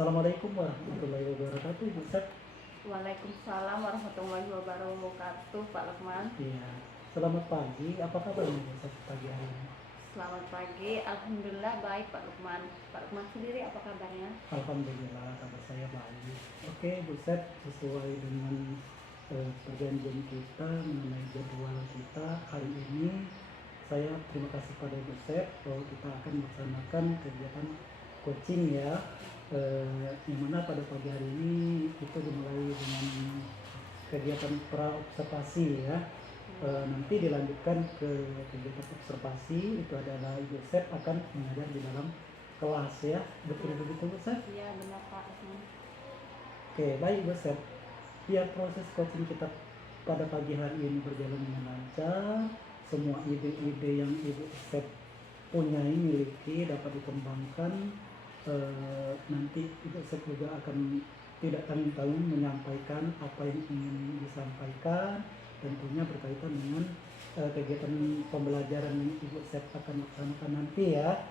Assalamualaikum warahmatullahi wabarakatuh, Bu Sep. Waalaikumsalam warahmatullahi wabarakatuh, Pak Lukman. Iya, selamat pagi. Apa kabarnya Bu Sep pagi hari ini? Selamat pagi, alhamdulillah baik Pak Lukman. Pak Lukman sendiri apa kabarnya? Alhamdulillah, kabar saya baik. Oke, Bu Sep, sesuai dengan perjanjian kita mengenai jadwal kita hari ini, saya terima kasih pada Bu Sep bahwa kita akan melaksanakan kegiatan coaching ya. Yang mana pada pagi hari ini kita dimulai dengan kegiatan pra observasi ya. Nanti dilanjutkan ke kegiatan observasi, itu adalah Ibu Sep akan mengajar di dalam kelas ya. Betul begitu Bu Sep? Iya benar Pak Lukman. Oke, baik Bu Sep. Biar proses coaching kita pada pagi hari ini berjalan dengan lancar, semua ide-ide yang Ibu Sep punyai miliki dapat dikembangkan. Nanti Ibu Sep juga akan tidak tanggung-tanggung menyampaikan apa yang ingin disampaikan, tentunya berkaitan dengan kegiatan pembelajaran yang Ibu Sep akan laksanakan nanti ya.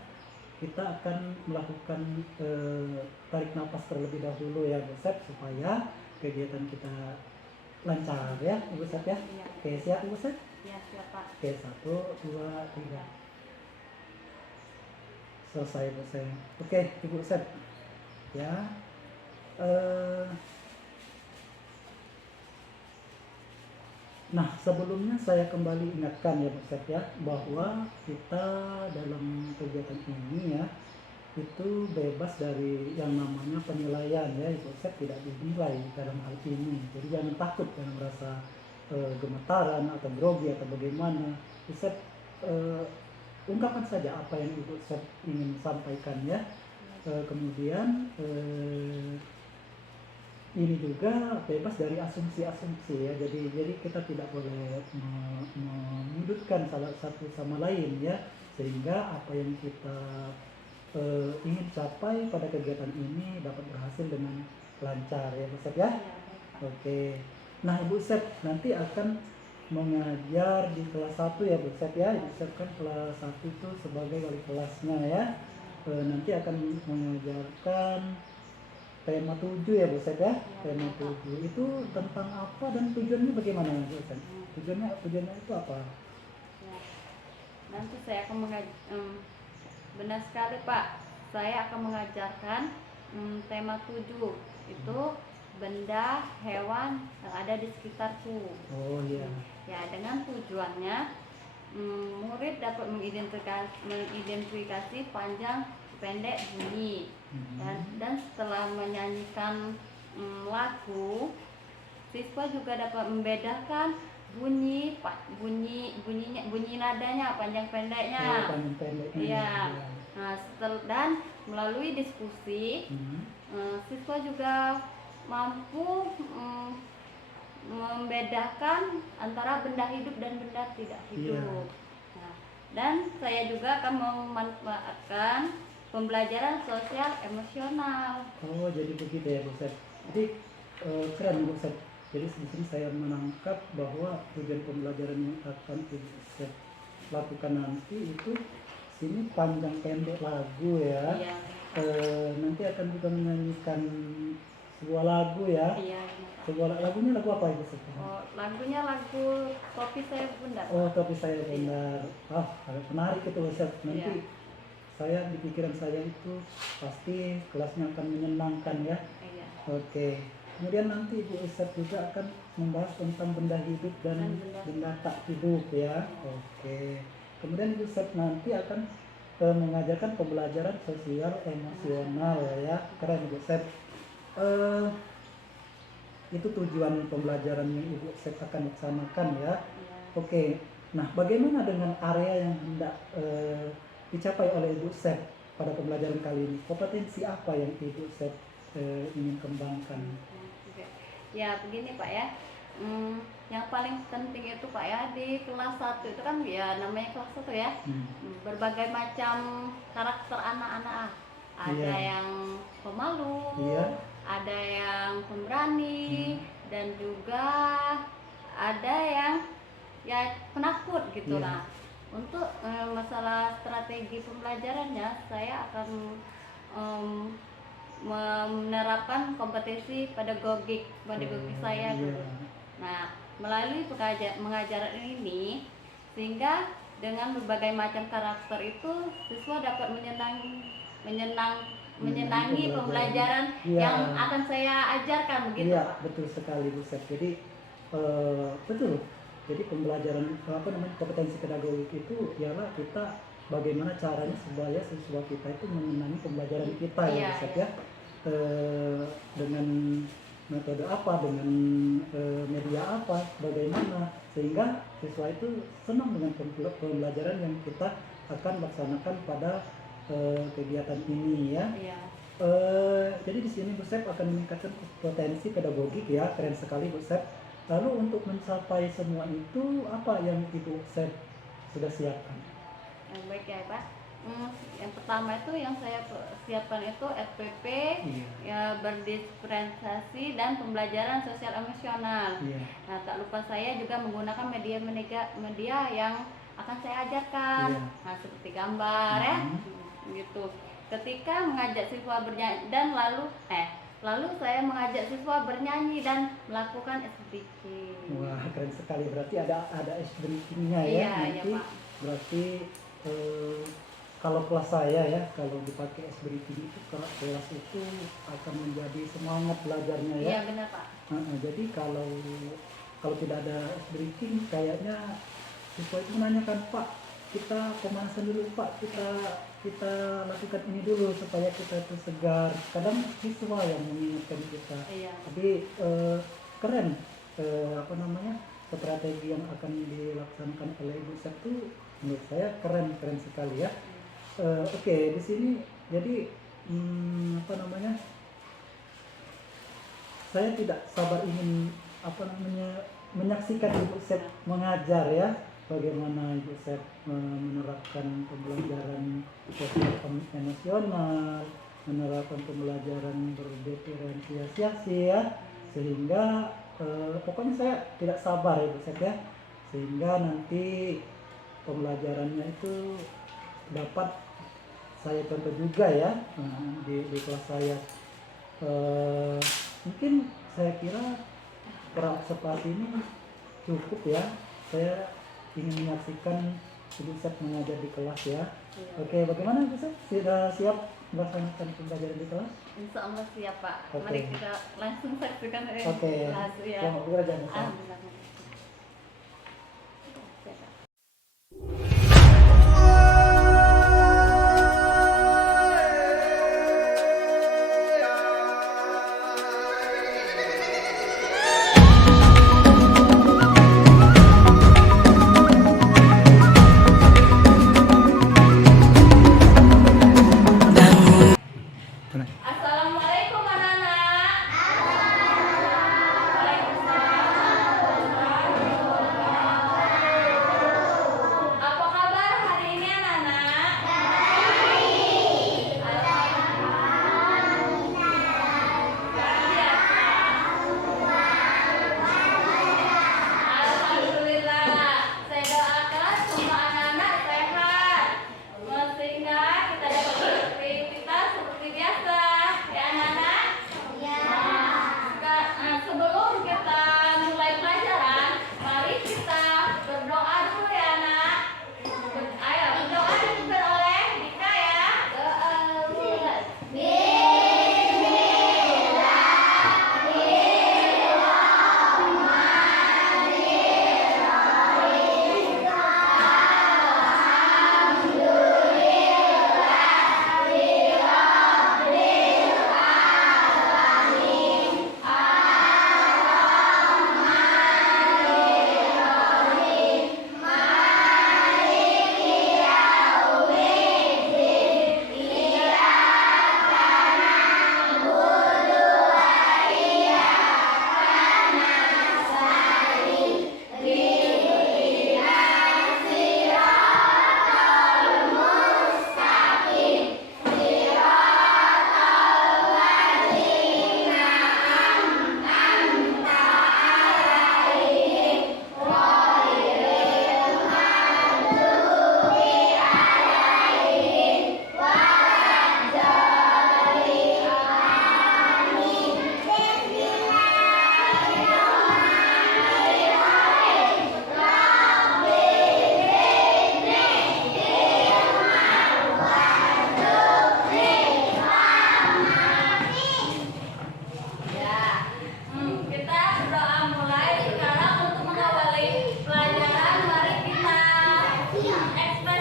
Kita akan melakukan tarik nafas terlebih dahulu ya Bu Sep, supaya kegiatan kita lancar ya Ibu Sep ya. Iya. Oke, siap Ibu Sep? Iya siap Pak. Oke, 1, 2, 3. Selesai Bu Sep. Oke Ibu Sep ya. Nah, sebelumnya saya kembali ingatkan ya Bu Sep ya, bahwa kita dalam kegiatan ini ya, itu bebas dari yang namanya penilaian ya. Ibu Sep tidak dinilai dalam hal ini. Jadi jangan takut, jangan merasa gemetaran atau grogi atau bagaimana. Ibu Sep ungkapkan saja apa yang Ibu Sep ingin sampaikan ya. Kemudian ini juga bebas dari asumsi-asumsi ya. Jadi kita tidak boleh menyudutkan salah satu sama lain ya, sehingga apa yang kita ingin capai pada kegiatan ini dapat berhasil dengan lancar ya Bu Sep ya. Iya baik Pak. Oke. Nah, Ibu Sep nanti akan mengajar di kelas 1 ya Bu Sep ya. Ibu Sep kan kelas 1 itu sebagai wali kelasnya ya. Nanti akan mengajarkan tema 7 ya Bu Sep ya. Tema 7 itu tentang apa dan tujuannya bagaimana Bu Sep? Tujuannya itu apa? Ya. Nanti saya akan benar sekali Pak. Saya akan mengajarkan tema 7 itu benda hewan yang ada di sekitarku. Oh iya. Ya, dengan tujuannya murid dapat mengidentifikasi panjang pendek bunyi dan setelah menyanyikan lagu, siswa juga dapat membedakan bunyi nadanya, panjang pendeknya. Panjang pendeknya. Iya. Nah, dan melalui diskusi siswa juga mampu membedakan antara benda hidup dan benda tidak hidup. Nah, dan saya juga akan memanfaatkan pembelajaran sosial emosional. Oh, jadi begitu ya Bu Sep. Jadi keren Bu Sep. Jadi di sini saya menangkap bahwa tujuan pembelajaran yang akan Ibu Sep lakukan nanti itu sini panjang pendek lagu ya. Iya. Nanti akan juga menyanyikan sebuah lagu ya. Iya. Sebuah lagunya lagu apa Ibu Sep? Oh, lagunya lagu Topi Saya Bundar. Oh, Topi Saya Bundar. Agak menarik itu Bu Sep. Nanti saya di pikiran saya itu pasti kelasnya akan menyenangkan ya. Iya. Oke. Kemudian nanti Ibu Sep juga akan membahas tentang benda hidup dan benda tak hidup ya. Oke. Kemudian Ibu Sep nanti akan mengajarkan pembelajaran sosial emosional ya. Keren Ibu Sep. Itu tujuan pembelajaran yang Ibu Sep akan laksanakan ya. Oke. Nah, bagaimana dengan area yang hendak dicapai oleh Ibu Sep pada pembelajaran kali ini? Kompetensi apa yang Ibu Sep ingin kembangkan? Ya begini Pak ya, yang paling penting itu Pak ya, di kelas 1 itu kan ya namanya kelas 1 ya, berbagai macam karakter anak-anak. Ada yang pemalu, ada yang pemberani, dan juga ada yang ya penakut gitu. Nah, untuk masalah strategi pembelajarannya saya akan menerapkan kompetisi pedagogik saya Iya. dulu. Nah, melalui mengajaran ini, sehingga dengan berbagai macam karakter itu siswa dapat menyenangi pembelajaran Iya. yang akan saya ajarkan begitu. Iya, betul sekali Bu Sep. Jadi betul. Jadi pembelajaran kompetensi pedagogik itu ialah kita bagaimana caranya supaya siswa kita itu menyenangi pembelajaran kita ya Bu Sep ya. Dengan metode apa, dengan media apa, bagaimana, sehingga siswa itu senang dengan pembelajaran yang kita akan laksanakan pada kegiatan ini ya. Iya. Jadi di sini Bu Sep akan meningkatkan potensi pedagogik ya, keren sekali Bu Sep. Lalu untuk mencapai semua itu apa yang Ibu Sep sudah siapkan? Baik ya Pak. Yang pertama itu yang saya siapkan itu SPP, ya, berdiferensiasi dan pembelajaran sosial emosional. Iya. Nah, tak lupa saya juga menggunakan media yang akan saya ajarkan. Iya. Nah, seperti gambar ya, gitu. Ketika mengajak siswa bernyanyi dan lalu saya mengajak siswa bernyanyi dan melakukan ice breaking. Wah, keren sekali. Berarti ada ice breaking-nya ya. Iya, Nanti iya Pak. berarti kalau kelas saya ya, kalau dipakai ice breaking itu kelas itu akan menjadi semangat belajarnya ya. Iya benar Pak. Jadi kalau tidak ada ice breaking, kayaknya siswa itu menanyakan, Pak, kita pemanasan dulu Pak, kita lakukan ini dulu supaya kita itu segar. Kadang siswa yang mengingatkan kita. Iya. Jadi keren strategi yang akan dilaksanakan oleh Ibu Sep itu menurut saya keren sekali ya. Oke, di sini jadi saya tidak sabar ingin menyaksikan Ibu Sep mengajar ya, bagaimana Ibu Sep menerapkan pembelajaran sosial emosional, menerapkan pembelajaran berdiferensiasi ya, sehingga pokoknya saya tidak sabar ya Bu Sep ya, sehingga nanti pembelajarannya itu dapat saya contoh juga ya di kelas saya. Mungkin saya kira seperti ini cukup ya. Saya ingin menyaksikan Ibu Sep mengajar di kelas ya. Oke, bagaimana Ibu Sep? Sudah siap melaksanakan pembelajaran di kelas? Insya Allah siap Pak. Oke. Mari kita langsung saksikan Oke. kelas ya. Selamat belajar. Alhamdulillah. Assalamualaikum anak-anak. Waalaikumsalam.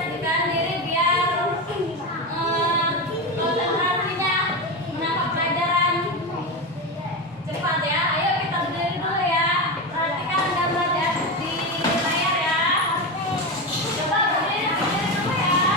memposisikan diri biar konsentrasinya menangkap pelajaran cepat ya. Ayo kita berdiri dulu ya. Perhatikan gambar ya di layar ya. Coba berdiri dulu ya. Coba ya.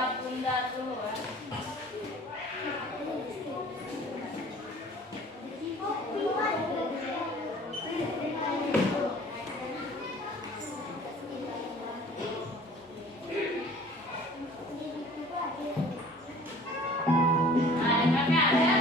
saya Bunda dulu ya. Nah, dengarkan ya.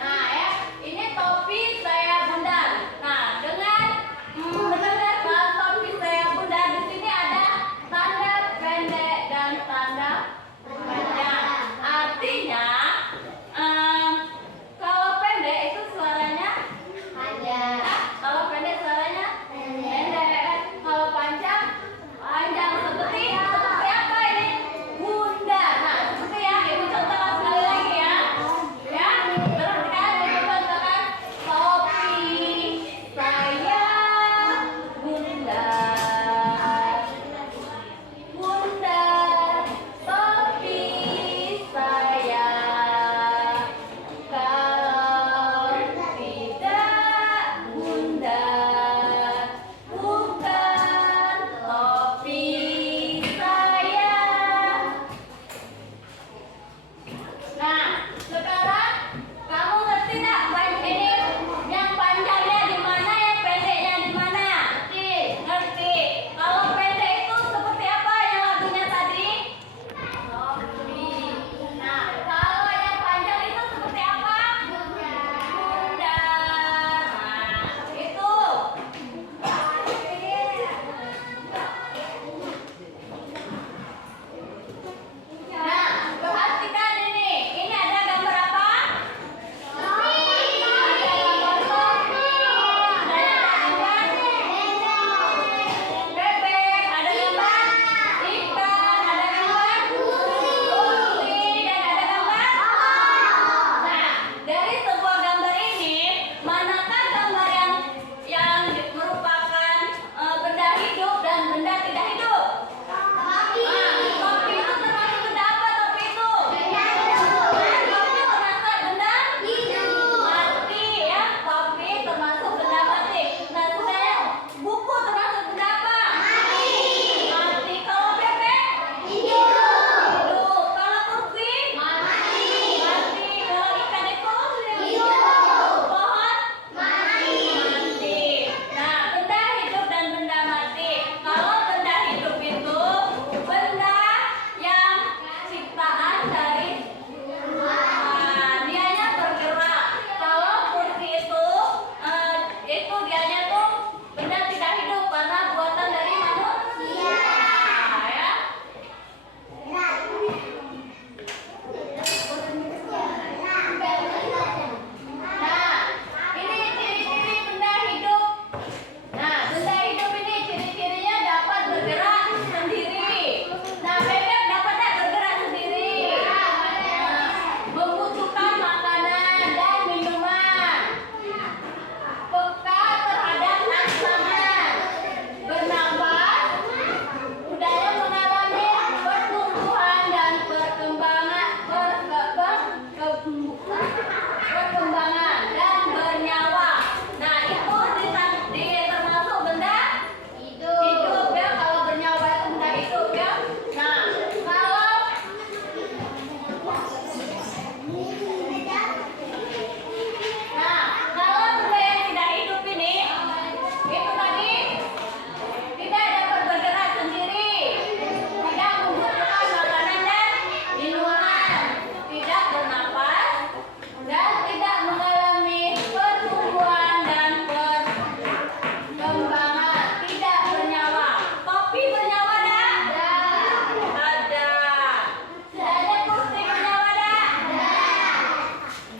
Nah ya, ini topi saya bundar. Nah, dengan mendengarkan topi saya bundar di sini ada tanda pendek dan tanda panjang. Artinya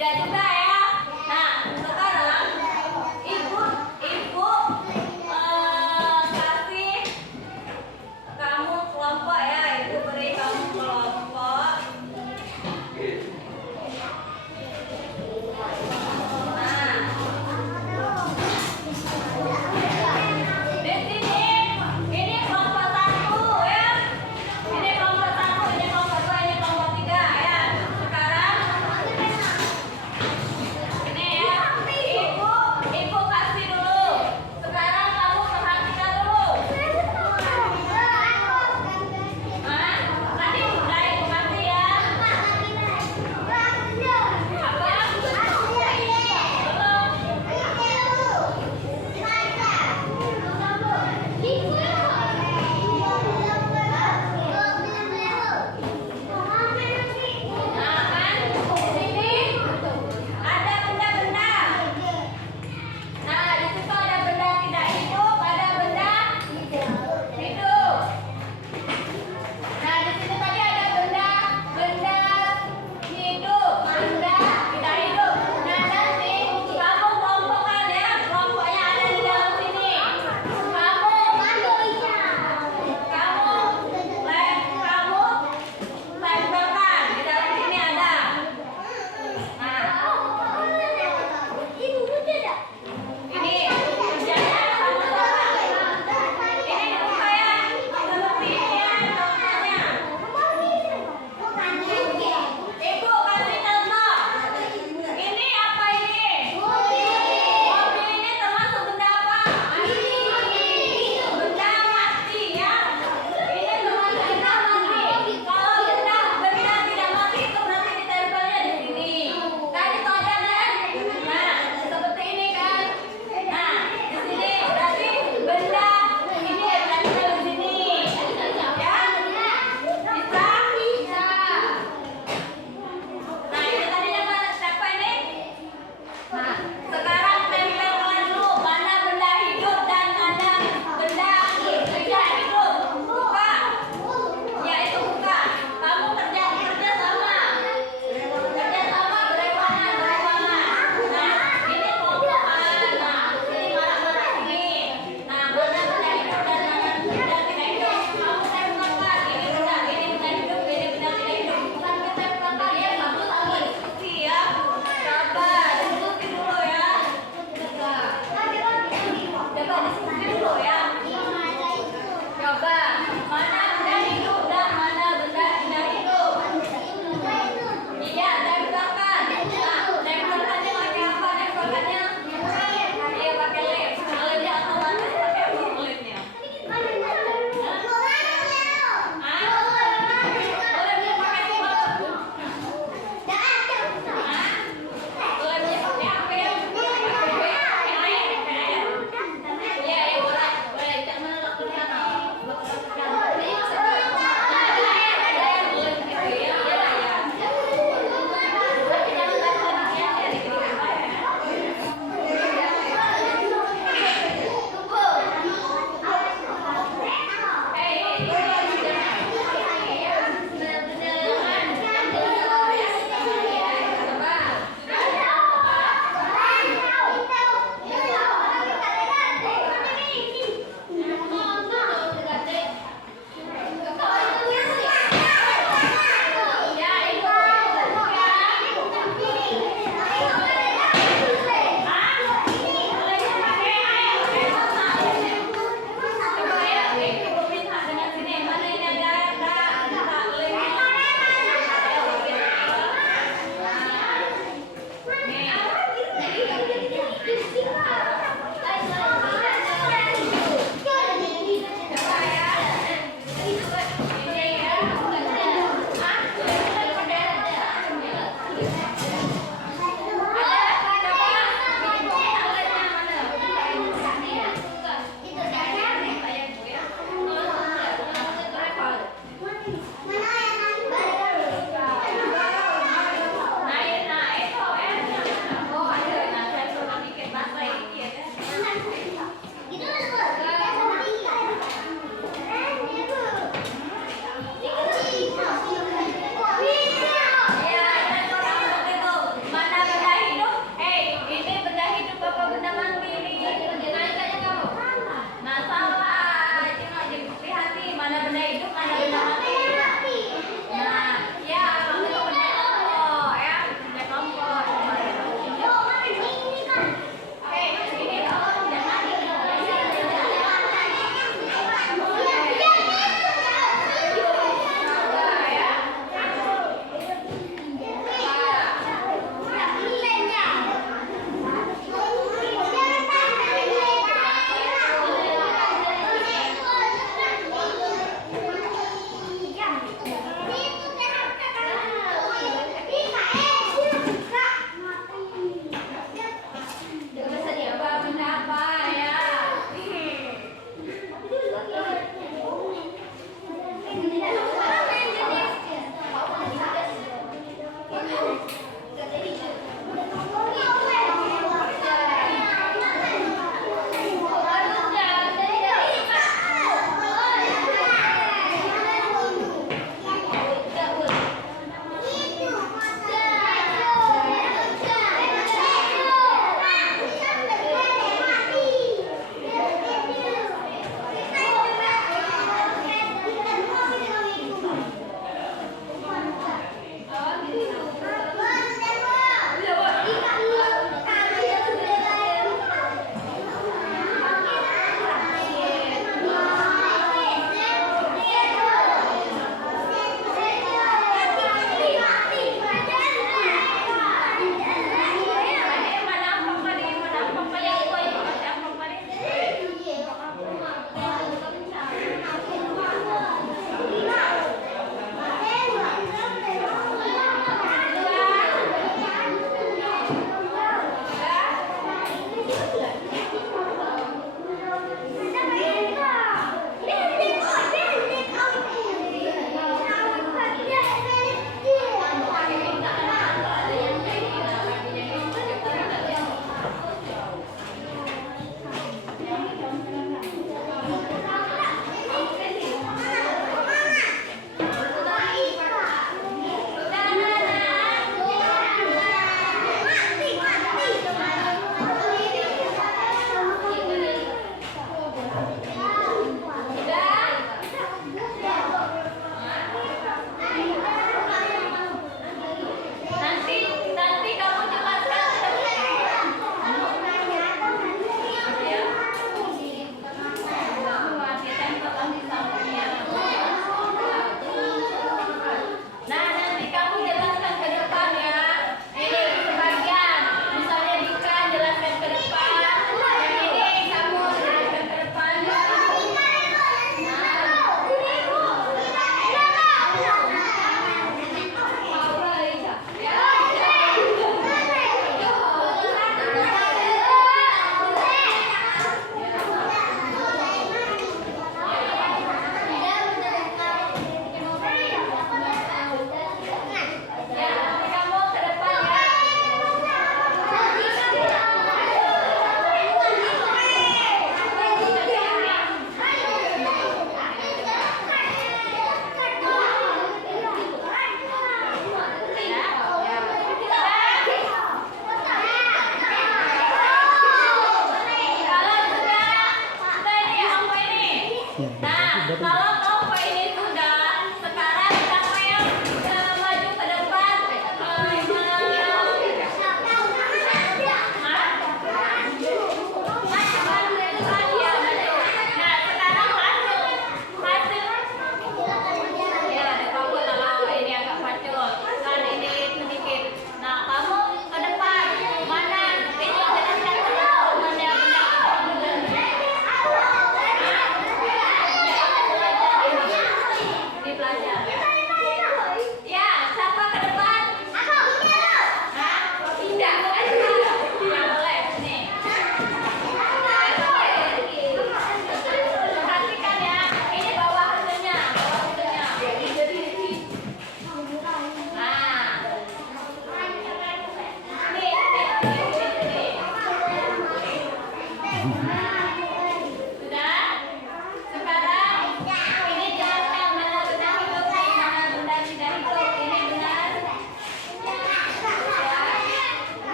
Tidak juga ya. Nah, sekarang ibu kasih kamu kelompok ya, ibu beri kamu kelompok. Nah, di sini ini kelompok 1 ya. Ini kelompok 1, ini kelompok 2, ini kelompok 3 ya. Sekarang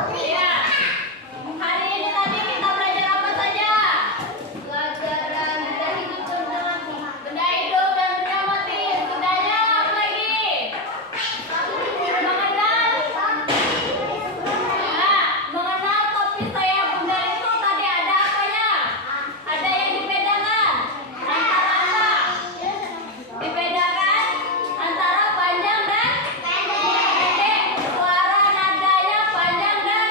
Ya. Hari ini tadi kita belajar apa saja? Pelajaran benda hidup dan benda mati. Sudahnya apa lagi? Mengenal. Nah, mengenal topi saya bunda itu tadi ada apanya? Ada yang dibedakan antara apa? Dibedakan antara panjang dan pendek. Suara nadanya panjang dan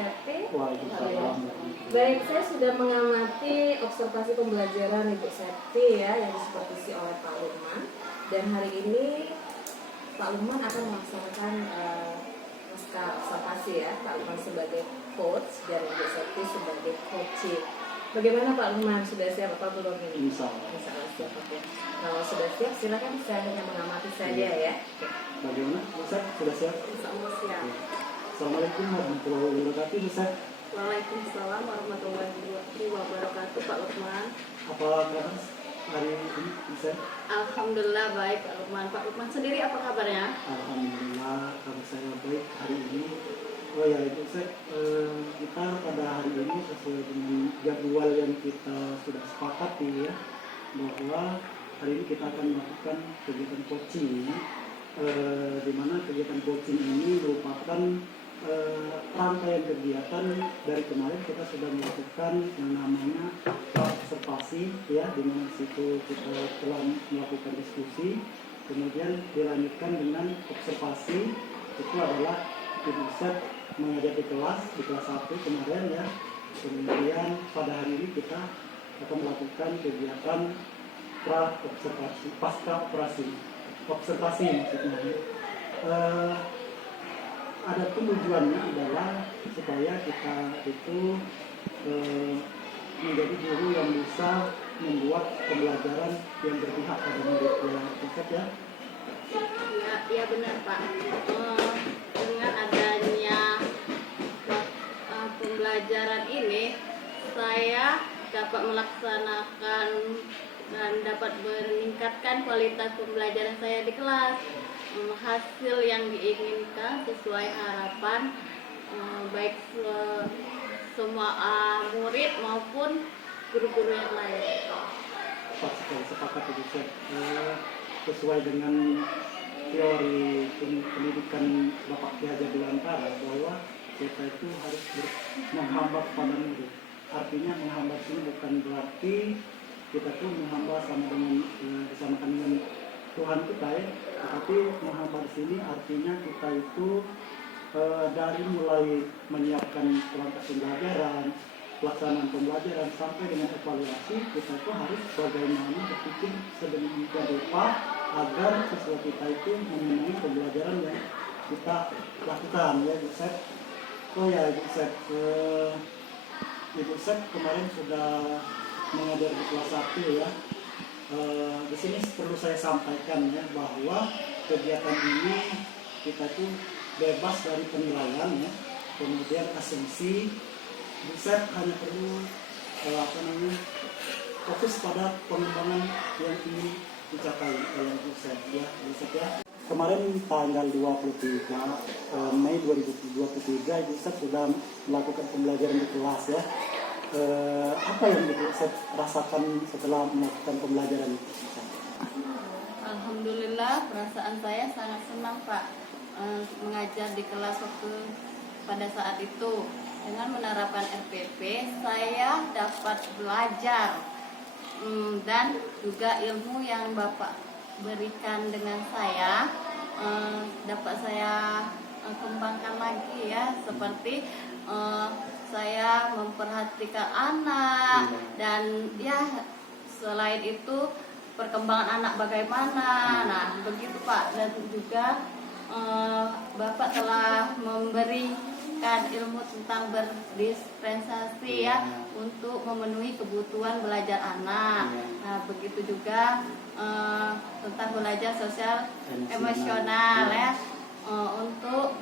Septi. Waalaikumsalam. Baik, saya sudah mengamati observasi pembelajaran Ibu Septi ya yang disupervisi oleh Pak Lukman. Dan hari ini Pak Lukman akan melaksanakan naskah observasi ya. Pak Lukman sebagai coach dan Ibu Septi sebagai coaching. Bagaimana Pak Lukman, sudah siap apa belum ini? Insya Allah. Insya Allah siap, oke. Kalau sudah siap, silakan saya hanya mengamati saja ya. Oke. Bagaimana, Ustaz? Sudah siap? Insya Allah siap. Assalamualaikum warahmatullahi wabarakatuh, Ustaz. Waalaikumsalam warahmatullahi wabarakatuh, Pak Lukman. Apa kabar hari ini, Ustaz? Alhamdulillah baik, Pak Lukman. Pak Lukman sendiri apa kabarnya? Alhamdulillah, kabar saya baik hari ini. Oh ya, itu Ustaz, kita pada hari ini sesuai dengan jadwal yang kita sudah sepakati ya, bahwa hari ini kita akan melakukan kegiatan coaching, di mana kegiatan coaching ini merupakan rangkaian kegiatan. Dari kemarin kita sudah melakukan yang namanya observasi ya, di mana situ kita telah melakukan diskusi, kemudian dilanjutkan dengan observasi. Itu adalah Ibu Ustaz mengajar di kelas 1 kemarin ya. Kemudian pada hari ini kita akan melakukan kegiatan pra observasi, pasca observasi maksudnya. Ada tujuannya adalah supaya kita itu menjadi guru yang bisa membuat pembelajaran yang berpihak pada murid ya, Ustaz ya. Ya benar Pak. Dengan adanya pembelajaran ini, saya dapat melaksanakan dan dapat meningkatkan kualitas pembelajaran saya di kelas. Hasil yang diinginkan sesuai harapan baik semua murid maupun guru-guru yang lain. Pas sekali sepakat itu Ustaz. Sesuai dengan teori pendidikan Bapak Ki Hajar Dewantara bahwa kita itu harus menghamba kepada murid. Artinya menghamba sini bukan berarti kita tuh menghamba sama dengan disamakan dengan Tuhan kita ya, tapi menghamba di sini artinya kita itu dari mulai menyiapkan perangkat pembelajaran, pelaksanaan pembelajaran sampai dengan evaluasi, kita itu harus bagaimana berpikir sedemikian rupa agar siswa kita itu memenuhi pembelajaran yang kita lakukan ya, Ibu Ustaz. Oh ya, Ibu Ustaz, Ibu Ustaz kemarin sudah mengajar di kelas 1 ya. Di sini perlu saya sampaikan ya bahwa kegiatan ini kita tuh bebas dari penilaian ya, kemudian asumsi. Bisa hanya perlu fokus pada pengembangan yang ingin dicapai oleh Ustaz ya, Ustaz ya. Kemarin tanggal 23 Mei 2023 Ustaz sudah melakukan pembelajaran di kelas ya. Apa yang Ustaz rasakan setelah melakukan pembelajaran itu? Alhamdulillah, perasaan saya sangat senang Pak mengajar di kelas waktu pada saat itu. Dengan menerapkan RPP, saya dapat belajar dan juga ilmu yang Bapak berikan dengan saya dapat saya kembangkan lagi ya, seperti saya memperhatikan anak dan ya selain itu perkembangan anak bagaimana. Nah begitu Pak, dan juga Bapak telah memberikan ilmu tentang berdispensasi ya untuk memenuhi kebutuhan belajar anak. Nah begitu juga tentang belajar sosial emosional ya, untuk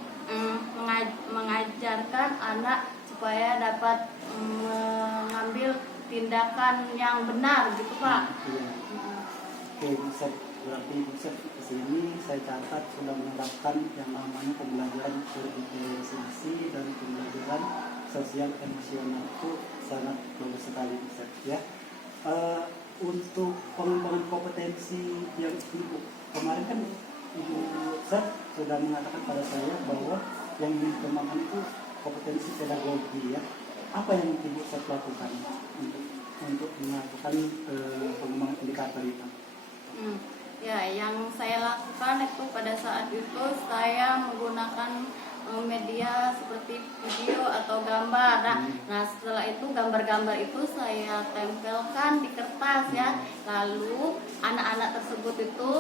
mengajarkan anak supaya dapat mengambil tindakan yang benar gitu Pak. Oke, Ustaz, berarti Ustaz kesini saya catat sudah menerapkan yang namanya pembelajaran berdispensasi dan pembelajaran sosial emosional. Itu sangat bagus sekali Ustaz ya. Untuk pengembangan kompetensi yang Ibu kemarin kan Ibu Ustaz sudah mengatakan pada saya bahwa yang dikembangkan itu kompetensi pedagogi ya. Apa yang Ibu Ustaz lakukan untuk melakukan pengembangan indikator itu? Ya, yang saya lakukan itu pada saat itu saya menggunakan media seperti video atau gambar. Nah, setelah itu gambar-gambar itu saya tempelkan di kertas ya. Lalu anak-anak tersebut itu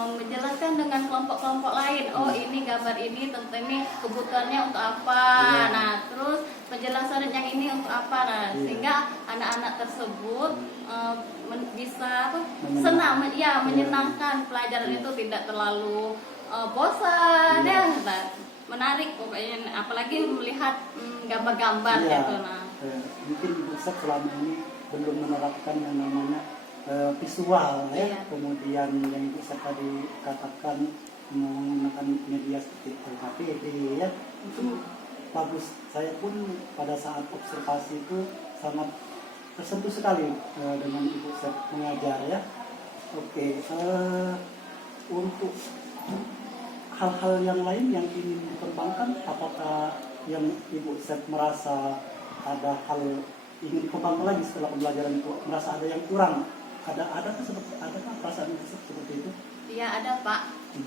menjelaskan dengan kelompok-kelompok lain. Oh, ini gambar ini tentu ini kebutuhannya untuk apa. Nah, terus penjelasan yang ini untuk apa. Nah, sehingga anak-anak tersebut bisa senang, ya menyenangkan pelajaran itu, tidak terlalu bosan ya. Nah, menarik pokoknya, apalagi melihat gambar-gambar gitu. Nah, mungkin Ibu Sep selama ini belum menerapkan yang namanya visual ya. Kemudian yang Ibu Sep tadi katakan menggunakan media seperti LKPD ya, itu bagus. Saya pun pada saat observasi itu sangat tersentuh sekali dengan Ibu Sep mengajar ya. Oke, untuk hal-hal yang lain yang ingin dikembangkan, apakah yang Ibu Sep merasa ada hal ingin dikembangkan lagi setelah pembelajaran itu, merasa ada yang kurang, adakah perasaan Ibu Sep seperti itu? Iya ada Pak.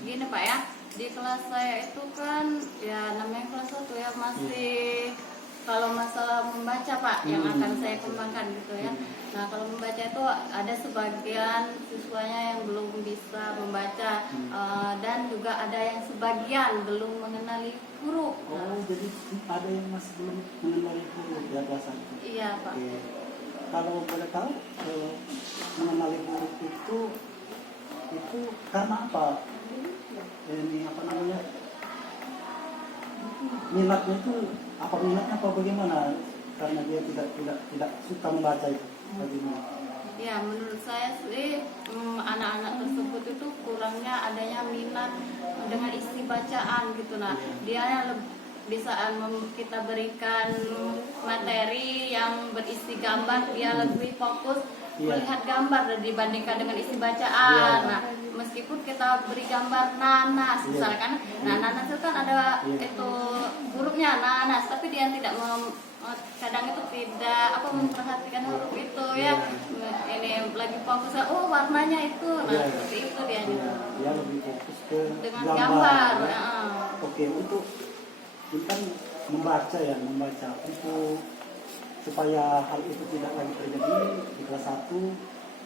Gini Pak ya, di kelas saya itu kan ya namanya kelas 1 ya, masih kalau masalah membaca Pak yang akan saya kembangkan gitu ya. Nah, kalau membaca itu ada sebagian siswanya yang belum bisa membaca, dan juga ada yang sebagian belum mengenali huruf. Oh, jadi ada yang masih belum mengenali huruf ya kelas 1? Iya Pak. Oke. Kalau boleh tahu mengenali huruf itu karena apa? Ini apa namanya? Minatnya itu apa bagaimana? Karena dia tidak suka membaca itu. Bagaimana? Ya, menurut saya sih anak-anak tersebut itu kurangnya adanya minat dengan isi bacaan gitu. Nah, dia di saat kita berikan materi yang berisi gambar, dia lebih fokus melihat gambar dibandingkan dengan isi bacaan. Nah, meskipun kita beri gambar nanas misalkan, nah nanas itu kan ada itu hurufnya nanas, tapi dia tidak kadang itu tidak memperhatikan huruf itu ya. Ini lagi fokus warnanya itu, nah seperti itu dia. Dia lebih fokus ke dengan gambar. Oke, untuk kan membaca untuk supaya hal itu tidak lagi terjadi di kelas 1,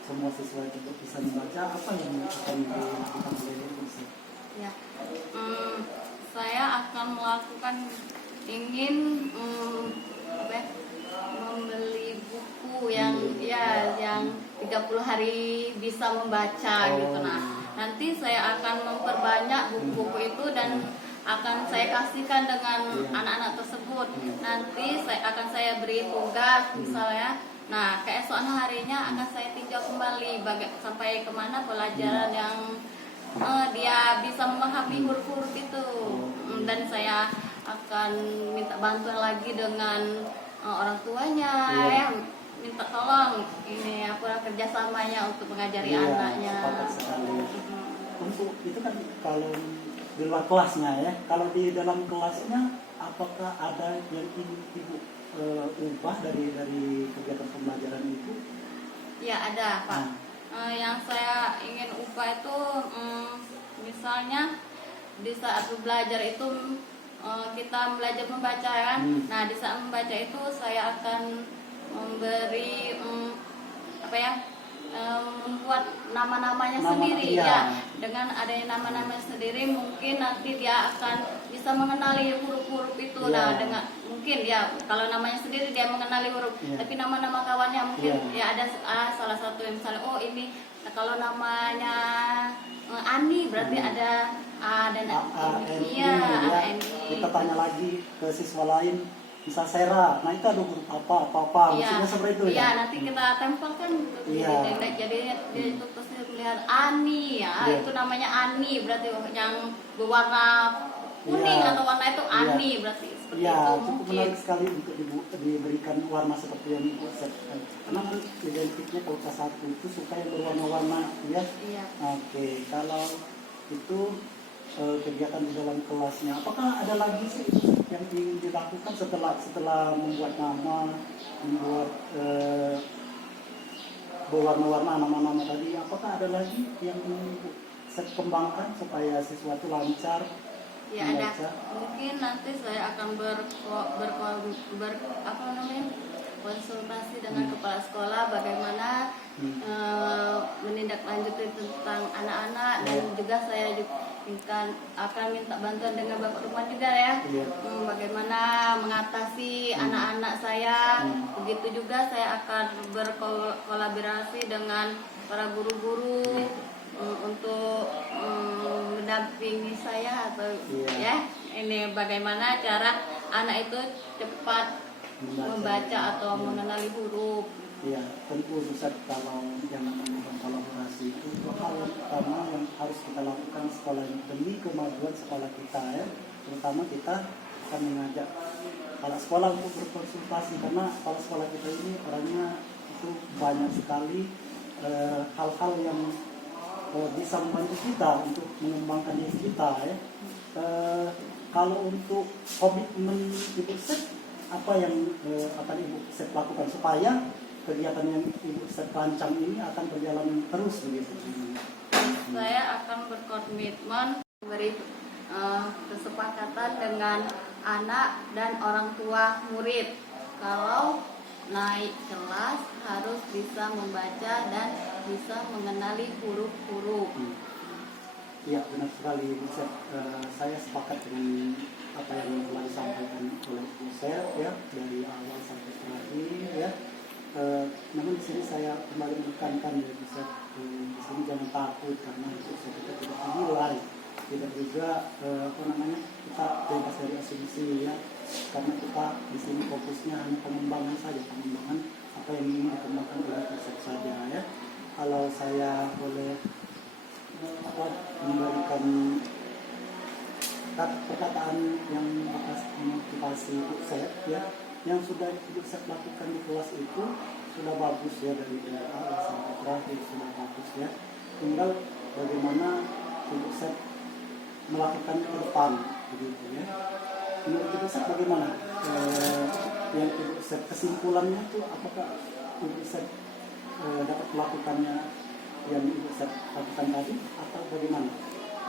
semua siswa itu bisa membaca, apa yang akan dilakukan oleh Ibu Sep? Ya, saya akan melakukan ingin membeli buku yang 30 hari bisa membaca gitu. Nah, nanti saya akan memperbanyak buku-buku itu dan akan saya kasihkan dengan anak-anak tersebut. Nanti akan saya beri tugas misalnya. Nah, keesokan harinya akan saya tinjau kembali sampai kemana pelajaran yang dia bisa memahami huruf-huruf itu. Dan saya akan minta bantuan lagi dengan orang tuanya ya, minta tolong ini kerjasamanya untuk mengajari anaknya. Untuk itu kan kalau di luar kelasnya ya, kalau di dalam kelasnya apakah ada yang ingin Ibu ubah dari kegiatan pembelajaran itu? Ya ada Pak. Yang saya ingin ubah itu misalnya di saat belajar itu kita belajar membaca kan. Nah, di saat membaca itu saya akan memberi membuat nama-namanya sendiri ya. Dengan adanya nama-namanya sendiri mungkin nanti dia akan bisa mengenali huruf-huruf itu. Nah, dengan mungkin ya kalau namanya sendiri dia mengenali huruf, tapi nama-nama kawannya mungkin ya ada salah satu yang misalnya ini kalau namanya Ani berarti ada A dan N. Kita tanya lagi ke siswa lain, bisa Sera, nah itu ada huruf apa maksudnya seperti itu ya. Nanti kita tempelkan jadi dia itu terus melihat Ani ya, itu namanya Ani berarti yang berwarna kuning atau warna itu Ani berarti seperti itu. Cukup menarik sekali untuk diberikan warna seperti yang Ibu Sep. Karena identiknya kalau kelas 1 itu suka yang berwarna-warna ya. Oke, kalau itu kegiatan di dalam kelasnya, apakah ada lagi sih yang ingin dilakukan setelah membuat nama, membuat berwarna-warna nama-nama tadi, apakah ada lagi yang ingin Ibu Sep kembangkan supaya siswa itu lancar Ya ada. membaca? Mungkin nanti saya akan apa namanya, konsultasi dengan kepala sekolah bagaimana menindaklanjuti tentang anak-anak, dan juga saya akan minta bantuan dengan Bapak Rumah juga ya. Bagaimana mengatasi anak-anak saya. Begitu juga saya akan berkolaborasi dengan para guru-guru untuk mendampingi saya atau ya ini bagaimana cara anak itu cepat membaca atau mengenali huruf. Ya, tentu Ustaz, kalau yang namanya berkolaborasi itu hal yang pertama yang harus kita lakukan sekolah ini demi kemajuan sekolah kita ya. Terutama kita akan mengajak kepala sekolah untuk berkonsultasi, karena kepala sekolah kita ini orangnya itu banyak sekali hal-hal yang bisa membantu kita untuk mengembangkan diri kita ya. Kalau untuk komitmen Ibu Sep, apa yang akan Ibu Sep lakukan supaya kegiatan yang Ibu Sep rancang ini akan berjalan terus begitu? Saya akan berkomitmen memberi kesepakatan dengan anak dan orang tua murid kalau naik kelas harus bisa membaca dan bisa mengenali huruf-huruf. Iya, benar sekali Ibu Sep. Saya sepakat dengan apa yang telah disampaikan oleh Ibu Sep ya, dari awal sampai terakhir ya. Namun di sini saya kembali menekankan ya Ibu Sep, di sini jangan takut karena Ibu Sep kita tidak menilai, tidak juga kita bebas dari asumsi ya, karena kita di sini fokusnya hanya pengembangan saja, pengembangan apa yang ingin dikembangkan oleh Ibu Sep saja ya. Kalau saya boleh memberikan perkataan yang motivasi Ibu Sep ya, yang sudah Ibu Sep lakukan di kelas itu sudah bagus ya, dari awal sampai terakhir sudah bagus ya. Tinggal bagaimana Ibu Sep melakukan ke depan begitu ya. Menurut Ibu Sep bagaimana yang Ibu Sep kesimpulannya itu, apakah Ibu Sep dapat melakukannya yang Ibu Sep lakukan tadi atau bagaimana?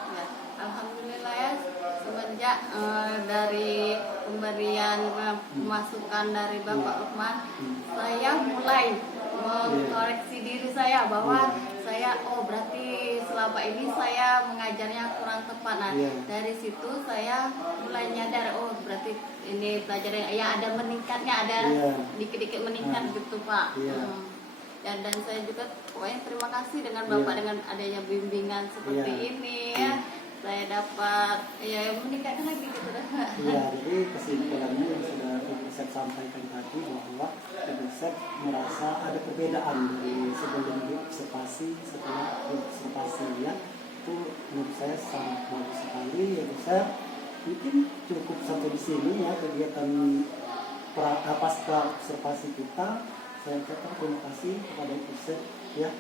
Ya, alhamdulillah ya, semenjak dari pemberian masukan dari Bapak Lukman, saya mulai mengkoreksi diri saya bahwa saya berarti selama ini saya mengajarnya kurang tepat. Nah, dari situ saya mulai nyadar berarti ini pelajaran ya ada meningkatnya, ada dikit-dikit meningkat gitu Pak. Dan saya juga pokoknya terima kasih dengan Bapak dengan adanya bimbingan seperti ini ya. Saya dapat ya meningkatkan lagi gitu. Iya, jadi kesimpulannya yang sudah Ibu Sep sampaikan tadi bahwa Ibu Sep merasa ada perbedaan dari sebelum diobservasi setelah diobservasi ya. Itu menurut saya sangat bagus sekali ya Ibu Sep. Mungkin cukup sampai di sini ya kegiatan pasca observasi kita. Saya ucapkan terima kasih kepada Ibu Sep ya.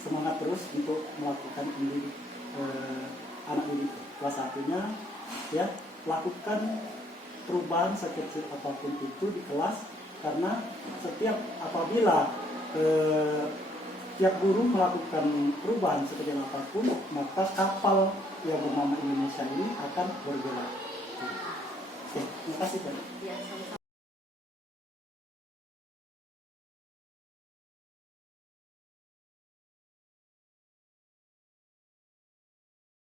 Semangat terus untuk melakukan mendidik anak didik kelas 1-nya ya. Lakukan perubahan sekecil apapun itu di kelas, karena apabila tiap guru melakukan perubahan sekecil apapun, maka kapal yang bernama Indonesia ini akan bergerak. Oke, terima kasih Pak. Ya, sama-sama.